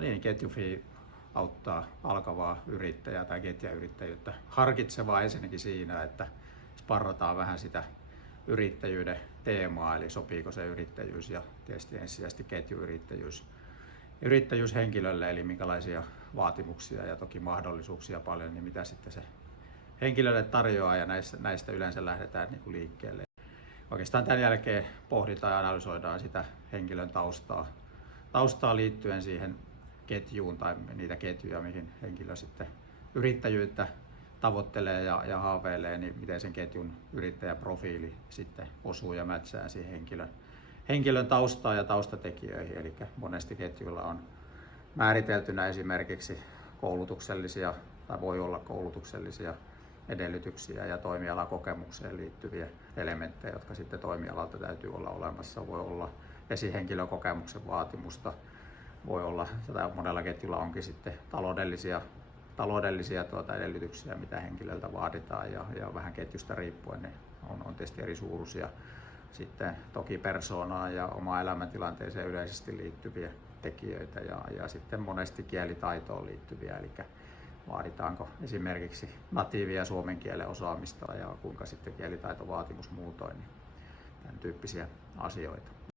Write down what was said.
niin, ketjufi auttaa alkavaa yrittäjää tai ketjayrittäjyyttä harkitsevaa ensinnäkin siinä, että sparrataan vähän sitä yrittäjyyden teemaa, eli sopiiko se yrittäjyys ja tietysti ensisijaisesti ketjuyrittäjyys henkilölle, eli minkälaisia vaatimuksia ja toki mahdollisuuksia paljon, niin mitä sitten se henkilölle tarjoaa, ja näistä yleensä lähdetään niin kuin liikkeelle. Oikeastaan tämän jälkeen pohditaan ja analysoidaan sitä henkilön taustaa liittyen siihen ketjuun tai niitä ketjuja, mihin henkilö sitten yrittäjyyttä tavoittelee ja haaveilee, niin miten sen ketjun yrittäjäprofiili sitten osuu ja mätsää siihen henkilön taustaan ja taustatekijöihin. Eli monesti ketjuilla on määriteltynä esimerkiksi koulutuksellisia tai voi olla koulutuksellisia edellytyksiä ja toimialakokemukseen liittyviä elementtejä, jotka sitten toimialalta täytyy olla olemassa. Voi olla esihenkilökokemuksen vaatimusta, voi olla, tai monella ketjulla onkin sitten taloudellisia edellytyksiä, mitä henkilöltä vaaditaan, ja vähän ketjusta riippuen ne on tietysti eri suuruisia. Sitten toki persoonaan ja omaan elämäntilanteeseen yleisesti liittyviä tekijöitä ja sitten monesti kielitaitoon liittyviä, eli vaaditaanko esimerkiksi natiivia suomen kielen osaamista ja kuinka sitten kielitaitovaatimus muutoin, niin tämän tyyppisiä asioita.